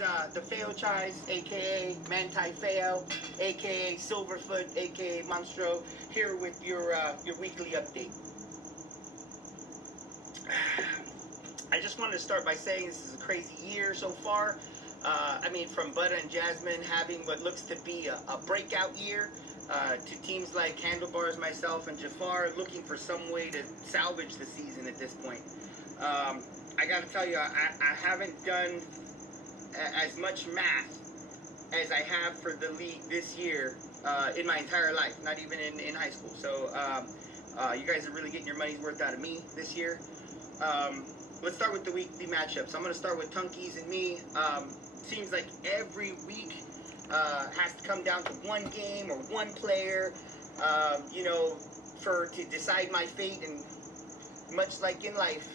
The Feo Chais, aka Manti Feo, aka Silverfoot, aka Monstro, here with your weekly update. I just wanted to start by saying this is a crazy year so far. From Butter and Jasmine having what looks to be a breakout year, to teams like Handlebars, myself, and Jafar looking for some way to salvage the season at this point. I got to tell you, I haven't done as much math as I have for the league this year in my entire life, not even in high school. So you guys are really getting your money's worth out of me this year. Let's start with the weekly matchups. I'm going to start with Tunkies and me. Seems like every week has to come down to one game or one player, to decide my fate. And much like in life,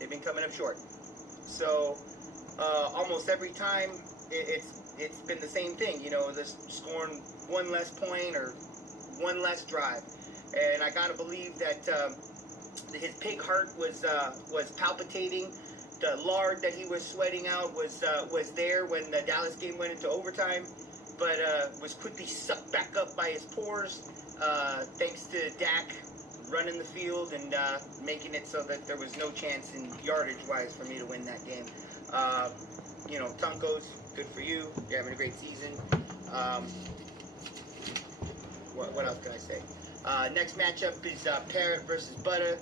they've been coming up short. So almost every time it's been the same thing. Just scoring one less point or one less drive. And I gotta believe that his pig heart was palpitating. The lard that he was sweating out was there when the Dallas game went into overtime, but was quickly sucked back up by his pores, thanks to Dak running the field and making it so that there was no chance in yardage-wise for me to win that game. Tunkos, good for you. You're having a great season. What else can I say? Next matchup is Parrot versus Butter.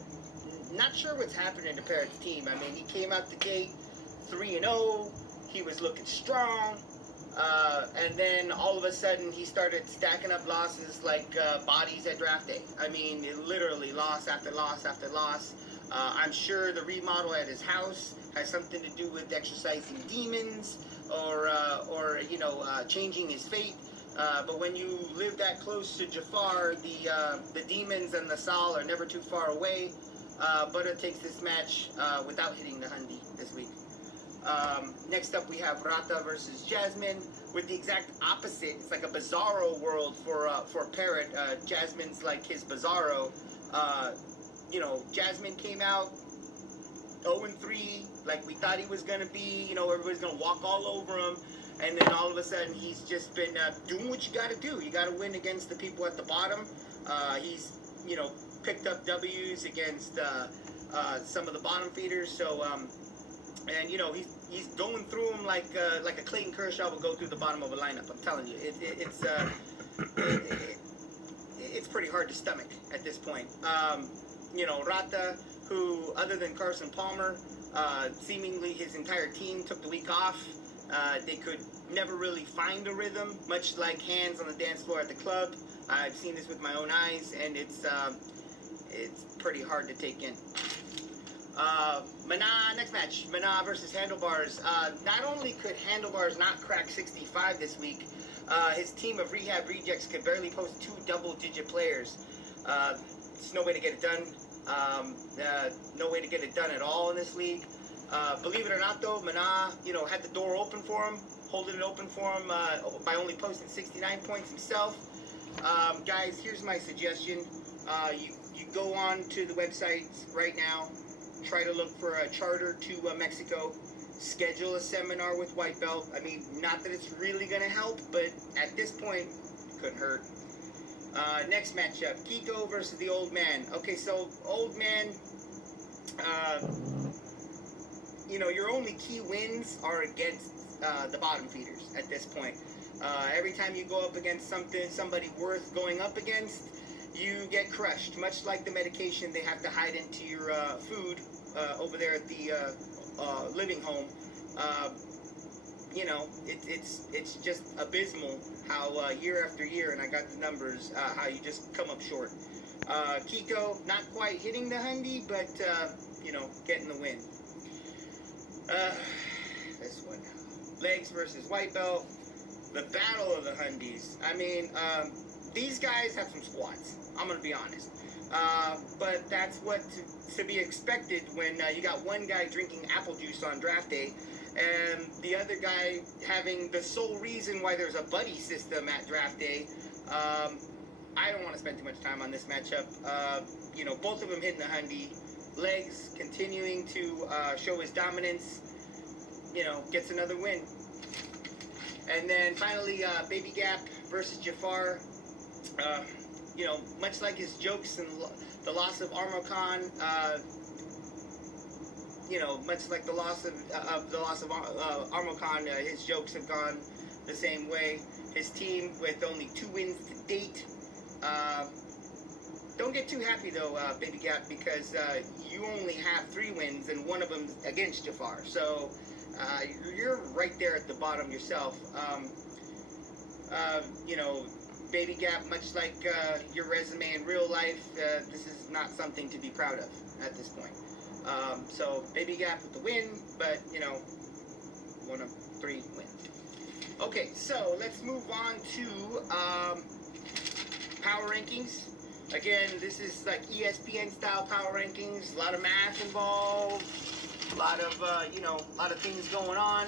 Not sure what's happening to Parrot's team. He came out the gate 3-0. He was looking strong. And then all of a sudden he started stacking up losses like bodies at draft day. Literally loss after loss after loss. I'm sure the remodel at his house has something to do with exercising demons or changing his fate. But when you live that close to Jafar, the demons and the Sal are never too far away. Butter takes this match without hitting the Hundi this week. Next up, we have Rata versus Jasmine with the exact opposite. It's like a Bizarro world for Parrot. Jasmine's like his Bizarro. Jasmine came out 0-3, like we thought he was going to be. Everybody's going to walk all over him. And then all of a sudden, he's just been doing what you got to do. You got to win against the people at the bottom. He's, picked up W's against some of the bottom feeders. So, he's going through them like a Clayton Kershaw would go through the bottom of a lineup. I'm telling you, it's pretty hard to stomach at this point. Rata, who, other than Carson Palmer, seemingly his entire team took the week off. They could never really find a rhythm, much like hands on the dance floor at the club. I've seen this with my own eyes, and it's pretty hard to take in. Next match, Mana versus Handlebars. Not only could Handlebars not crack 65 this week, his team of rehab rejects could barely post 2 double-digit players. It's no way to get it done. No way to get it done at all in this league. Believe it or not, though, Mana, had the door open for him, holding it open for him by only posting 69 points himself. Guys, here's my suggestion. You go on to the website right now, try to look for a charter to Mexico, schedule a seminar with White Belt. Not that it's really going to help, but at this point, it couldn't hurt. Next matchup, Kiko versus the Old Man. Okay, so Old Man, your only key wins are against the bottom feeders at this point. Every time you go up against somebody worth going up against, you get crushed, much like the medication they have to hide into your food over there at the living home. It's just abysmal how year after year, and I got the numbers, how you just come up short. Kiko, not quite hitting the Hundi, but, getting the win. This one. Legs versus White Belt. The battle of the Hundis. These guys have some squats. I'm going to be honest. But that's what to be expected when you got one guy drinking apple juice on draft day and the other guy having the sole reason why there's a buddy system at draft day. I don't want to spend too much time on this matchup. Both of them hitting the Hundi. Legs continuing to show his dominance. gets another win. And then finally, Baby Gap versus Jafar. Much like his jokes and the loss of Armo Khan, much like the loss of Armo Khan, his jokes have gone the same way. His team with only 2 wins to date. Don't get too happy though, Baby Gap, because you only have 3 wins and one of them against Jafar. So you're right there at the bottom yourself. Baby Gap, much like your resume in real life, this is not something to be proud of at this point. So Baby Gap with the win, but 1 of 3 wins. Okay, so let's move on to power rankings. Again, this is like ESPN style power rankings. A lot of math involved. A lot of things going on.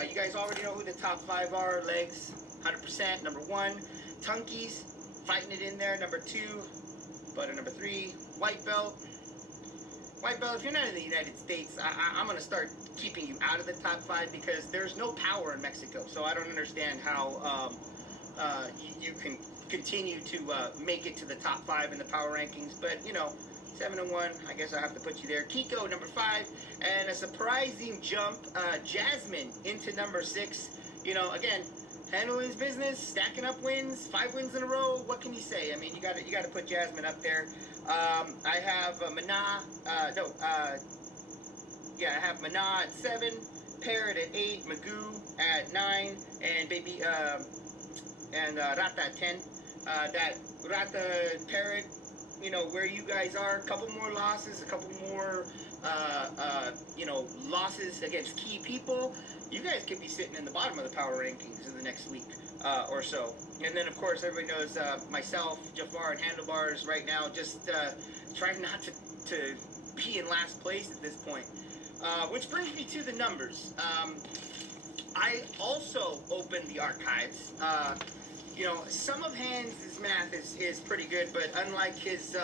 You guys already know who the top 5 are. Legs, 100%. Number 1, Tunkies, fighting it in there. Number 2, Butter. Number 3, White Belt. White Belt, if you're not in the United States, I'm going to start keeping you out of the top 5 because there's no power in Mexico. So I don't understand how you can continue to make it to the top 5 in the power rankings. But, 7-1, I guess I have to put you there. Kiko, number 5, and a surprising jump, Jasmine into number 6. Again, handling his business, stacking up wins, 5 wins in a row. What can you say? I mean, you got to put Jasmine up there. I have Mana. I have Mana at 7, Parrot at 8, Magoo at 9, and Rata at 10. That Rata, Parrot, where you guys are, a couple more losses, a couple more, losses against key people. You guys could be sitting in the bottom of the power rankings in the next week or so. And then, of course, everybody knows myself, Jafar, and Handlebars right now, just trying not to be in last place at this point. Which brings me to the numbers. I also opened the archives. Some of Hans' math is pretty good, but unlike his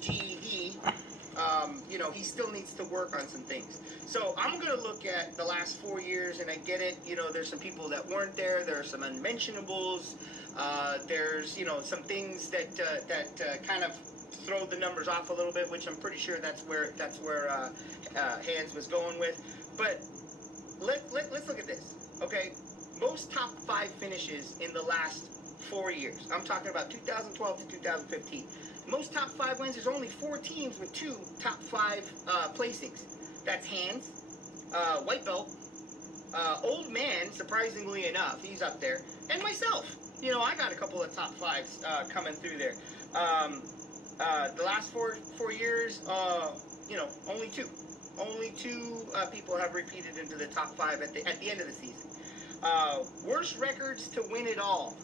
GED, he still needs to work on some things. So I'm going to look at the last 4 years, and I get it. There's some people that weren't there. There are some unmentionables. There's, some things that kind of throw the numbers off a little bit, which I'm pretty sure that's where Hans was going with. But let's look at this, okay? Most top 5 finishes in the last 4 years. I'm talking about 2012 to 2015. Most top 5 wins. There's only 4 teams with 2 top 5 placings. That's Hans, White Belt, Old Man, surprisingly enough, he's up there, and myself. I got a couple of top 5s coming through there. The last 4 years, only 2. Only 2 people have repeated into the top 5 at the end of the season. Worst records to win it all.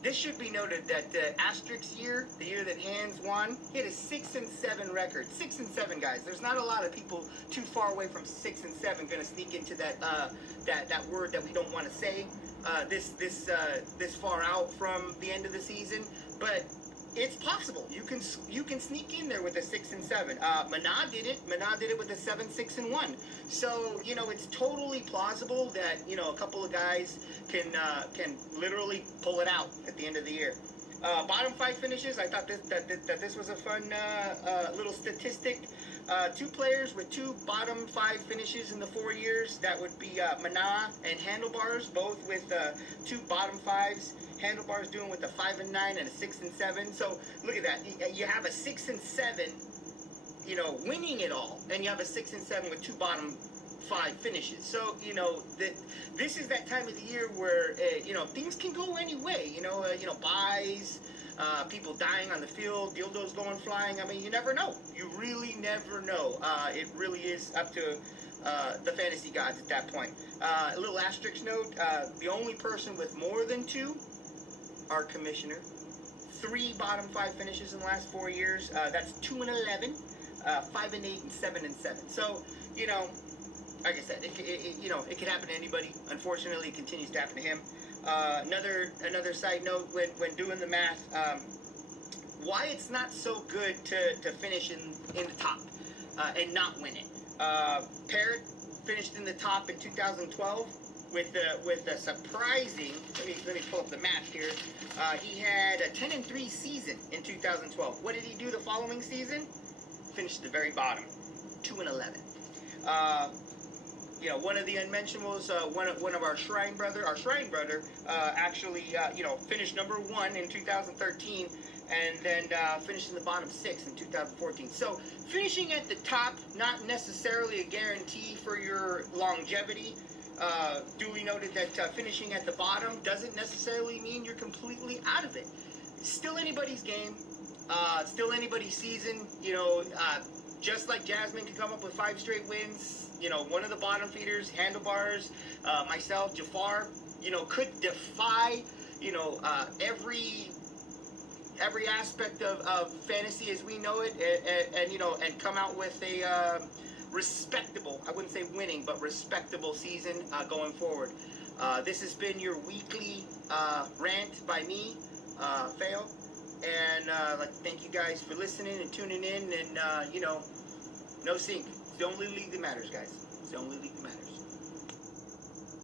This should be noted that the asterisk year, the year that Hans won, he had a 6-7 record. 6-7, guys. There's not a lot of people too far away from 6-7 going to sneak into that word that we don't want to say this far out from the end of the season. But it's possible. You can sneak in there with a 6-7. Mana did it. Mana did it with a 7-6-1. So it's totally plausible that a couple of guys can literally pull it out at the end of the year. Bottom 5 finishes. I thought that this was a fun little statistic. 2 players with 2 bottom 5 finishes in the 4 years. That would be Mana and Handlebars, both with 2 bottom 5s. Handlebars doing with a 5-9 and a 6-7. So look at that. You have a 6-7, winning it all, and you have a 6-7 with 2 bottom 5 finishes. So this is that time of the year where things can go any way. Buys, people dying on the field, dildos going flying. I mean, you never know. You really never know. It really is up to the fantasy gods at that point. A little asterisk note: the only person with more than 2. Our commissioner, 3 bottom 5 finishes in the last 4 years. That's 2-11, 5-8, and 7-7. So, like I said, it could happen to anybody. Unfortunately, it continues to happen to him. Another side note: when doing the math, why it's not so good to finish in the top and not win it. Parrot finished in the top in 2012 with a surprising. Let me pull up the map here. He had a 10-3 season in 2012. What did he do the following season? Finished at the very bottom, 2-11. One of the unmentionables, one of our Shrine brother, actually, finished number 1 in 2013, and then finished in the bottom 6 in 2014. So finishing at the top, not necessarily a guarantee for your longevity. Duly noted that finishing at the bottom doesn't necessarily mean you're completely out of it. It's still anybody's game. Still anybody's season. Just like Jasmine can come up with 5 straight wins. One of the bottom feeders, Handlebars, myself, Jafar, could defy, every aspect of fantasy as we know it, and come out with a respectable, I wouldn't say winning, but respectable season going forward. This has been your weekly rant by me, Fail. And I'd like to thank you guys for listening and tuning in. And, no sync. It's the only league that matters, guys. It's the only league that matters.